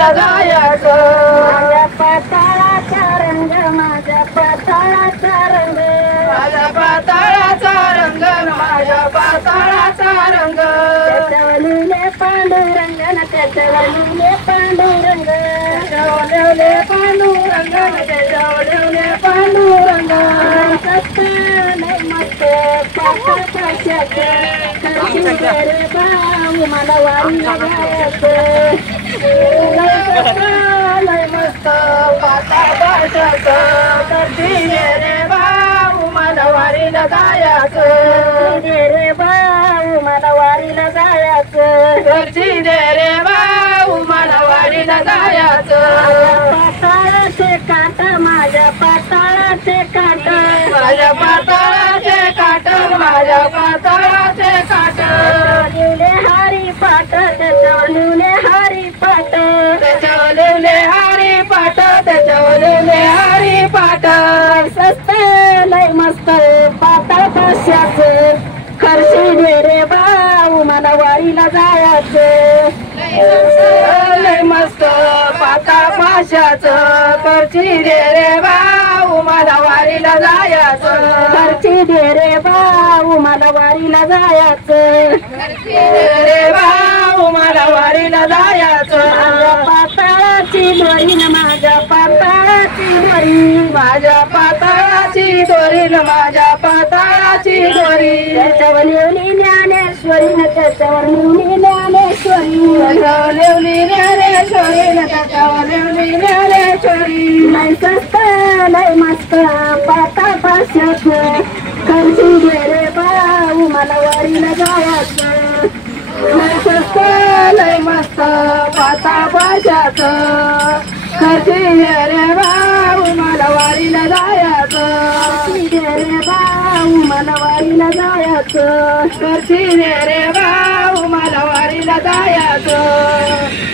वारीला जायचं माझ्या पाताळाचा रंग माझ्या पाताळाचा रंग माझ्या पाताळाचा रंग माझ्या पाताळाचा रंग त्याच्यावर लिहिले पांडुरंग न त्याच्यावर लिहिले पांडुरंग ठेवले पांडुरंग ठेवले पांडुरंग लय मस्त पाता पाशाचं रे बाऊ मला वारीला जायचं लय मस्त पाता पाशाचं करतीये रे भाऊ मला वारीला जायचं रे बाऊ मला वारीला जायचं घरची दे रे भाऊ मला वारीला जायचं पाताळाचे काट माझ्या पाताळाचे काट माझ्या पाताळाचे काट माझ्या पाताळाचे काट लिवले हरी पाट त्याच्यावर लिवले हरी पाट त्याच्यावर लिवले हरी पाट त्याच्यावर लिवले हरी पाट स्वस्त लय मस्त पाताळ पाशाचं खर्ची दे रे बाऊ मला वारीला जायचं लय मस्त पाता पाशाचं करची दे रे भाऊ मला वारीला जायचं खर्ची दे रे बाऊ मला वारीला जायचं रे भाऊ मला वारीला जायचं माझ्या पाताळाची दोरी न माझ्या पाताळाची दोरी माझ्या पाताळाची दोरी न माझ्या पाताळाची दोरी त्याच्यावर लिवली ज्ञानेश्वरी न त्याच्यावर लिवली ज्ञानेश्वरी त्याच्यावर लिवली ज्ञानेश्वरी न त्याच्यावर लिवली ज्ञानेश्वरी लय स्वस्त लय मस्त पाता पाशाचं खर्ची दे रे बाऊ मला वारीला जायचं लय स्वस्त लय मस्त पाता पाशाचं खर्ची दे रे भाऊ मला वारीला जायचं दे रे बाऊ मला वारीला जायचं खर्ची दे रे भाऊ मला वारीला जायचं